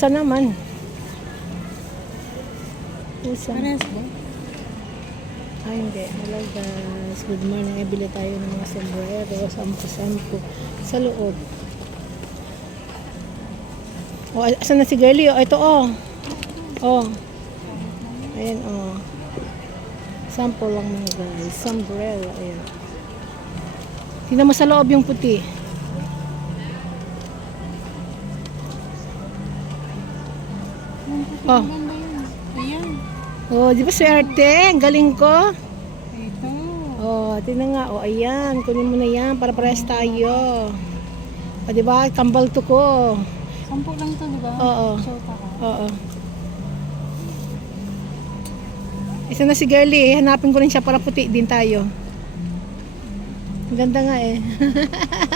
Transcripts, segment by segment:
Pusa naman. Pusa. Parehas ba? Ay, hindi. Hello guys. Good morning. Ay, bili tayo ng mga sombrero. Sampu-sampu. Sa loob. O, ay- asan na si Girlie? O, ito, oh. Oh. Ayan, oh. Sample lang mga guys. Sombrero. Ayan. Tingnan mo sa loob yung puti. Oh. Ayan. Oh, di ba swerte? Ang galing ko. Ito. Oh, tingnan nga. Oh, ayan. Kunin mo na yan para parehas tayo. O, di ba? Kambal to ko. Sampo lang to, di ba? Oo. Oo. Isa na si Girlie. Hanapin ko rin siya para puti din tayo. Ang ganda nga eh.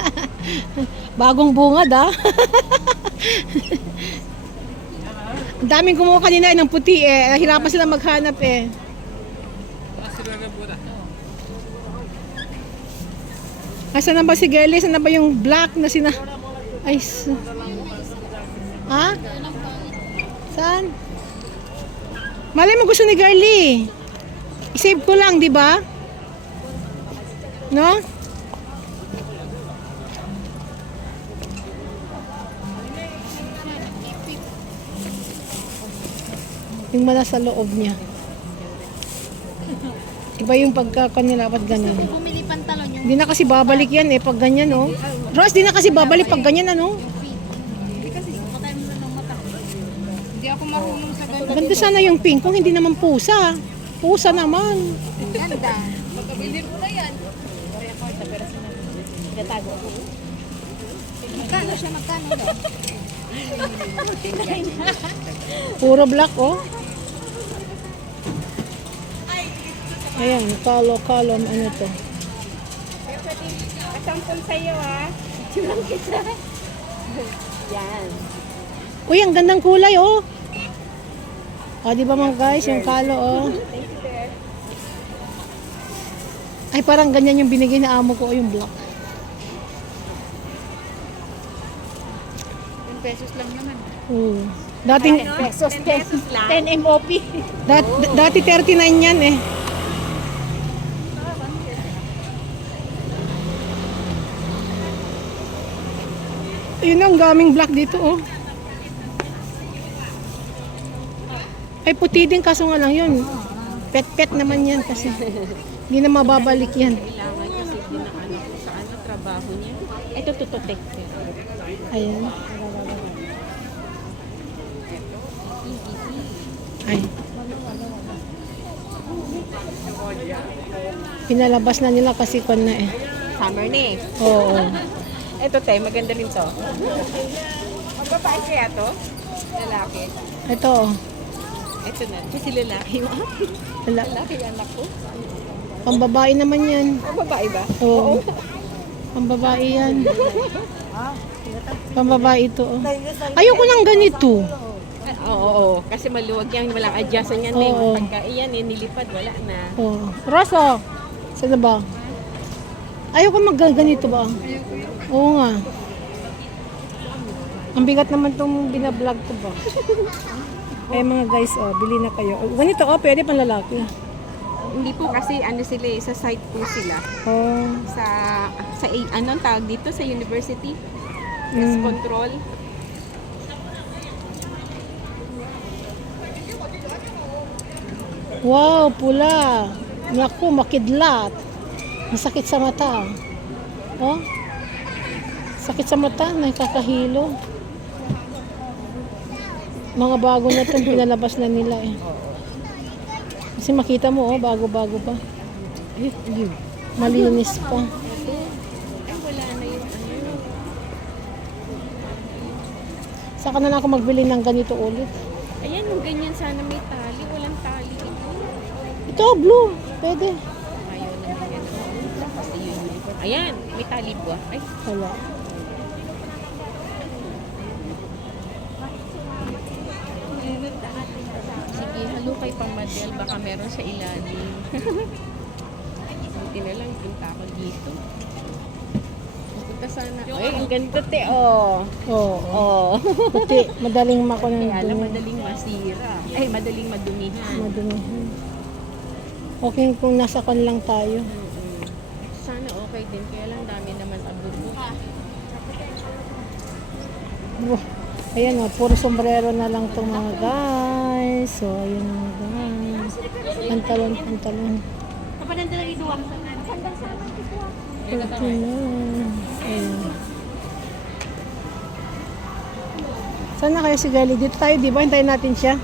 Bagong bungad ah. Ang daming kumuha kanina eh, ng puti eh. Nahirapan sila maghanap eh. Asan na ba si Girlie? Saan na ba yung black na sina... Ay, s- Ha? Saan? Malay mo gusto ni Girlie. I-save ko lang, di ba? No? Yung mala sa loob niya. Iba yung pagkakan nila, ba't ganun? Bumili pantalon yung Hindi na kasi babalik yan eh, pag ganyan, no? Rose, di na kasi babalik pag ganyan, ano? Hindi kasi patay mo na ng mata. Hindi ako marunong sa ganun. Ganda sana yung pink kung hindi naman pusa. Pusa naman. Ganda. Magkano siya? Magkano daw? Puro black, oh. Ayan, kalo, kalo, ano to? Kasampol sa'yo ah. Chulang kita. Yan. Uy, ang gandang kulay, oh. O, di ba mga guys, yung kalo, oh. Ay, parang ganyan yung binigay na amo ko, oh, yung black. 10 pesos lang naman. Oo. Dating, Pesos, 10 pesos lang. 10 MOP. dat, dati 39 yan, eh. Yun ang gaming black dito, oh. Ay, puti din kaso nga lang yun. Pet-pet naman yan kasi. Hindi na mababalik yan. Kailangan kasi dinaano ko sa ano, trabaho niya. Ito tututik. Ayan. Ay. Pinalabas na nila kasi kon na eh. Summer na eh. Oo. Ito te, maganda rin to. Magbabae kaya to? Lalaki. Ito. oh. Ito na. Kasi lalaki mo. Lalaki anak ko. Pambabae naman yan. O babae ba? Oo. Pambabae yan. Pambabae ito. Oh. Ayoko ng ganito. Ah, Oo, oo, Kasi maluwag yan. Walang adjustan yan. Oo. Oh. Pagka iyan eh, nilipad, wala na. Oh. Rosa. Saan na ba? Ayoko mag ganito ba? Oo nga. Ang bigat naman tong binablog ko ba? Eh mga guys, oh, bili na kayo. Oh, ganito, oh, pwede pang lalaki. Hindi po kasi ano sila eh, sa site po sila. Oh, Sa, sa anong tawag dito? Sa university? Pest Mm. control. wow, pula. Naku, makidlat. Masakit sa mata. Oh, sakit sa mata, nakakahilo. Mga bago na itong pinalabas na nila eh. Kasi makita mo, oh, bago-bago pa. Eh, Malinis pa. Saka na lang ako magbili ng ganito ulit. Ayan, yung ganyan sana may tali. Walang tali ito. Ito, blue. Pwede. Ayaw naman yan. Kasi yun. Ayan, may tali ba? Ay, Wala. sige, halo kay pang model. Baka meron sa ilalim. Buti na lang, punta ako dito. Punta sana. Ay, ang ganda te, oh. Oo. Oh. Puti, madaling makunan Kaya alam, madaling masira. Ay, madaling madumihan. Madumihan. Okay kung nasa kon lang tayo. Mm-mm. Sana okay din, kaya lang dami naman abot mo. Oh, ayan o, puro sombrero na lang itong mga guys. So, ayun mga guys. Pantalon, pantalon. Kapanan talaga ito ah. Puti na. Ayun. Saan na kaya si Gali? Dito tayo, di ba? Hintayin natin siya.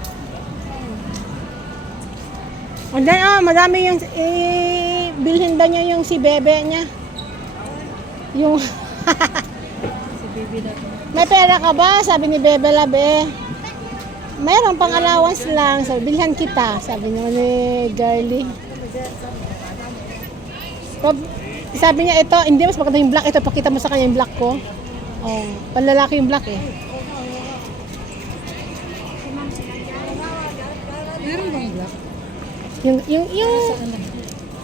And then, ah, madami yung, eh, bilhin daw niya yung si Bebe niya. Yung, may pera ka ba? Sabi ni Bebe Lab eh. Meron pang allowance lang. Sabi, bilhan kita. Sabi niya ni. Pag- Sabi niya, ito, hindi mas maganda yung black. Ito, pakita mo sa kanya yung black ko. Oh, panlalaki yung black eh. Meron bang black? Yung, yung, yung,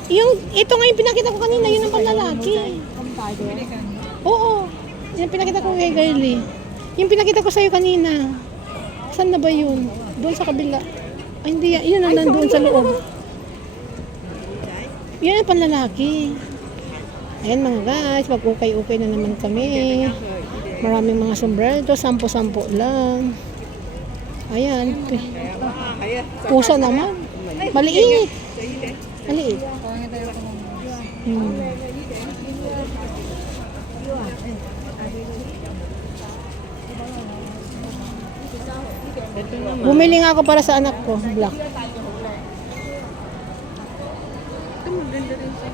yung, ito nga yung pinakita ko kanina, yun ang panlalaki. Oo. Yung pinakita ko kay Kylie. Yung pinakita ko sa'yo kanina. Saan na ba yun? Doon sa kabila. Ay, hindi yan. Yun ang nandun sa loob. Yan ang panlalaki. Ayan mga guys, mag-ukay-ukay na naman kami. Maraming mga sombrero, sampo-sampo lang. Ayan. Pusa naman. Maliit. Maliit. Hmm. Bumili nga ako para sa anak ko, black. Ito maganda rin sa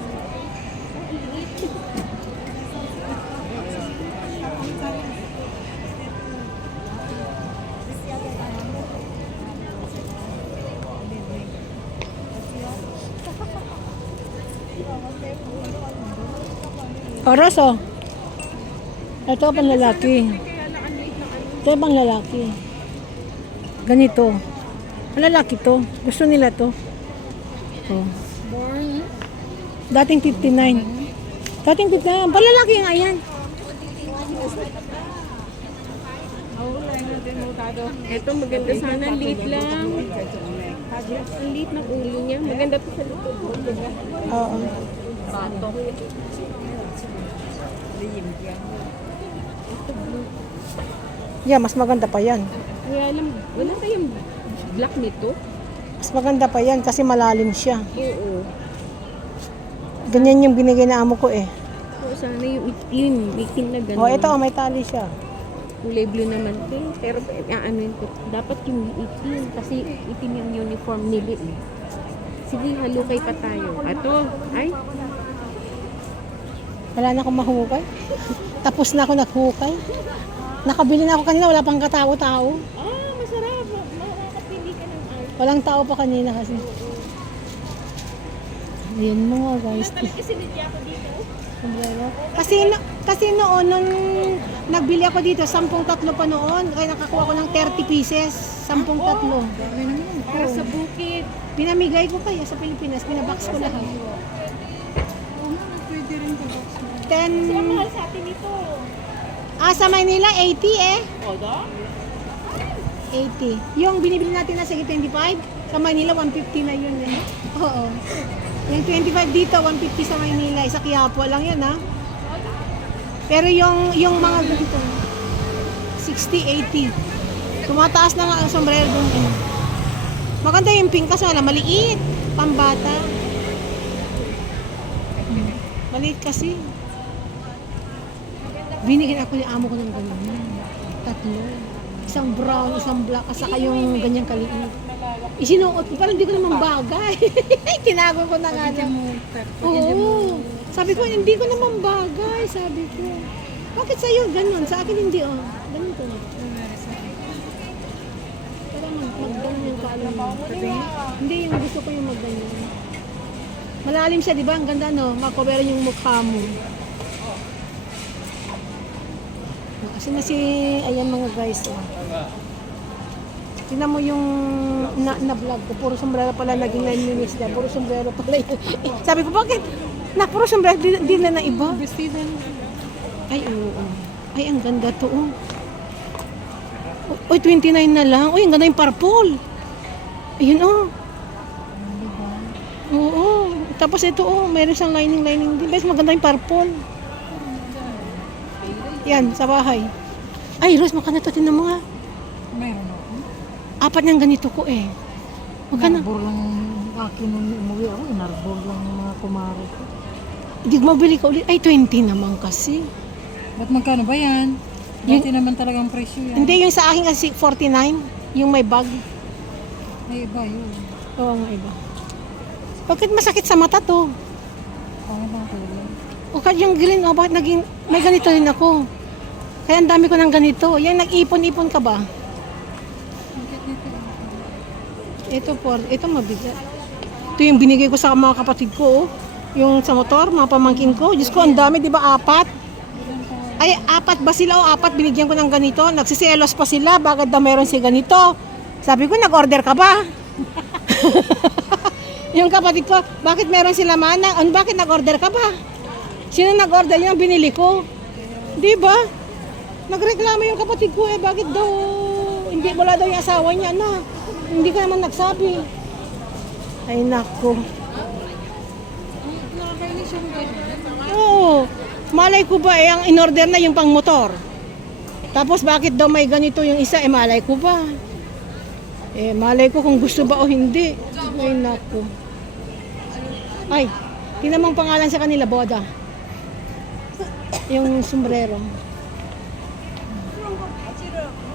Oras oh. Ito pang lalaki. Ito pang lalaki. Ganito. Ang lalaki to. Gusto nila to. Oh. Born. Dating 59. Dating 59. Palalaki nga yan. Ito maganda sana, liit lang. Ang liit ng ulo niya. Maganda to sa likod. Oo. Batok. Yeah, mas maganda pa yan. Kaya alam, wala tayong black nito. Mas maganda pa yan kasi malalim siya. Oo. Ganyan yung binigay na amo ko eh. So, sana yung itim, itim na gano'n. Oh, ito oh, may tali siya. Kulay blue naman to. eh. Pero aanuin ko. Dapat yung itim. Kasi itim yung uniform nila eh. Sige, halukay pa tayo. Ato, ay, Wala na akong mahukay. Tapos na ako naghukay. Nakabili na ako kanina, wala pang katao-tao. ah, masarap. Makakapili ka ng art. Walang tao pa kanina kasi. Ayan mga guys. Kasi nidya ako dito. Sombrero. Kasi, no- kasi noon, nung nagbili ako dito, sampung tatlo pa noon. Kaya nakakuha ko ng 30 pieces. Sampung tatlo. Para sa bukid. Pinamigay ko kaya sa Pilipinas. Pinabox ko lahat. Pwede rin ito. 10... Mahal sa atin. Ah, sa Maynila, 80 eh. O, do? 80. Yung binibili natin na sa 25, sa Manila 150 na yun eh. Oo. Yung 25 dito, 150 sa Manila. Sa Quiapo lang yun ha. Pero yung yung mga ganito, 60, 80. Tumataas na nga ang sombrero doon eh. Maganda yung pink kasi wala, maliit. Pambata. Maliit kasi. Binigyan ako ni amo ko ng ganyan. Tatlo. Isang brown, isang black, at saka yung ganyang kaliit. Isinuot ko, parang hindi ko naman bagay. Tinago ko na nga lang. Oo. Sabi ko, hindi ko naman bagay. Sabi ko. Bakit sa'yo ganun? Sa akin hindi oh. Ganito. Para mag magganyan ka alam mo. Hindi, yung gusto ko yung magganyan. Malalim siya, di ba? Ang ganda, no? Makover yung mukha mo. Kasi na si, ayan mga guys, oh. Tingnan mo yung na, na vlog ko, puro sombrero pala naging 9 minutes na, puro sombrero pala yun. Sabi ko, bakit? Na, puro sombrero, di, di na na iba. Ay, oo. Ay, ang ganda to. Oh. Uy, 29 na lang. Uy, ang ganda yung purple. Ayun, oh. Oo. Tapos ito, oh. Mayroon siyang lining-lining din. Bes, maganda yung purple. Yan, sa bahay. Ay, Rose, makana to. Tinan mo nga. Meron ako. Apat niyang ganito ko eh. Magkano? Narbor lang akin nung umuwi ako. Narbor lang yung mga kumari ko. Hindi mo bili ka ulit. Ay, 20 naman kasi. Ba't magkano ba yan? Dati naman talagang presyo yan. Hindi, yung sa akin kasi 49. Yung may bag. Ay, iba yun. Oo nga iba. Bakit masakit sa mata to? Pangit ang kulay. O kaya yung green, oh, bakit naging, may ganito rin ako. Kaya ang dami ko ng ganito. Yan, nag-ipon-ipon ka ba? Ito po, ito mabigat. Ito yung binigay ko sa mga kapatid ko, oh. Yung sa motor, mga pamangkin ko. Diyos ko, ang dami, di ba? Apat. Ay, apat ba sila o apat binigyan ko ng ganito? Nagsisielos pa sila, bakit daw meron si ganito? Sabi ko, nag-order ka ba? yung kapatid ko, bakit meron sila manang? Ano, bakit nag-order ka ba? Sino nag-order yung binili ko? Di ba? Nagreklamo yung kapatid ko eh, bakit daw hindi wala daw yung asawa niya na. Hindi ka naman nagsabi. Ay nako. Oo. Malay ko ba eh, ang in-order na yung pang motor. Tapos bakit daw may ganito yung isa, eh malay ko ba? Eh malay ko kung gusto ba o hindi. Ay nako. Ay, tingnan mo ang pangalan sa kanila, Boda. Yung sombrero.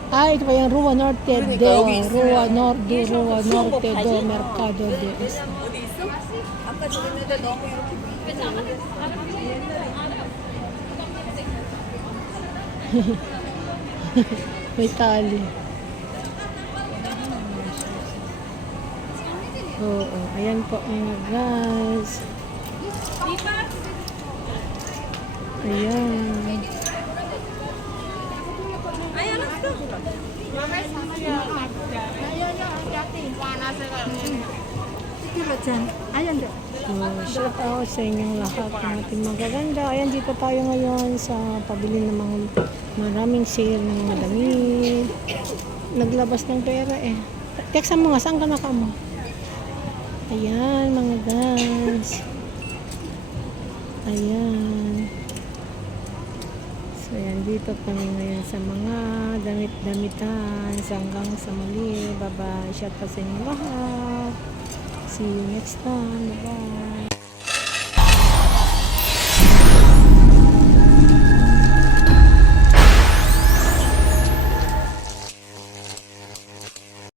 Ah, ito pa yung Rua Norte de Rua Norte, Rua Norte do Mercado de. May tali. Oo, ayan po mga guys. Ayan. Oh, shout out sa inyong lahat ng ating magaganda. Ayan, dito tayo ngayon sa pabili ng mga maraming sale ng mga. Naglabas ng pera eh. Teksan mo nga, saan ka naka mo? Ayan, mga guys. Ayan. Dito kami ngayon sa mga damit-damitan. Hanggang sa muli. Bye-bye. Shout out sa inyo lahat. See you next time. Bye-bye.